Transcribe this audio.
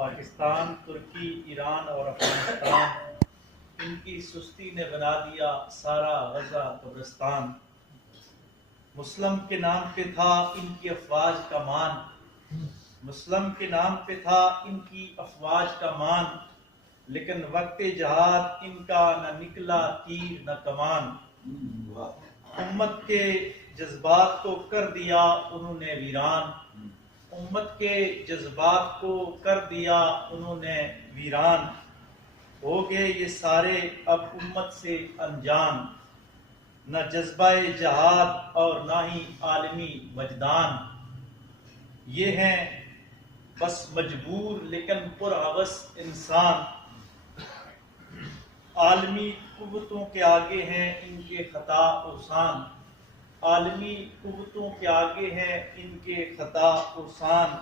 پاکستان، ترکی، ایران اور افغانستان، ان کی سستی نے بنا دیا سارا غزہ قبرستان۔ مسلم کے نام پہ تھا ان کی افواج کا مان، مسلم کے نام پہ تھا ان کی افواج کا مان، لیکن وقت جہاد ان کا نہ نکلا تیر نہ کمان۔ امت کے جذبات کو کر دیا انہوں نے ویران، امت کے جذبات کو کر دیا انہوں نے ویران۔ ہو گئے یہ سارے اب امت سے انجان، نہ جذبہ جہاد اور نہ ہی عالمی وجدان۔ یہ ہیں بس مجبور لیکن پرہوس انسان، عالمی قوتوں کے آگے ہیں ان کے خطا اوسان، عالمی قوتوں کے آگے ہیں ان کے خطا اوسان۔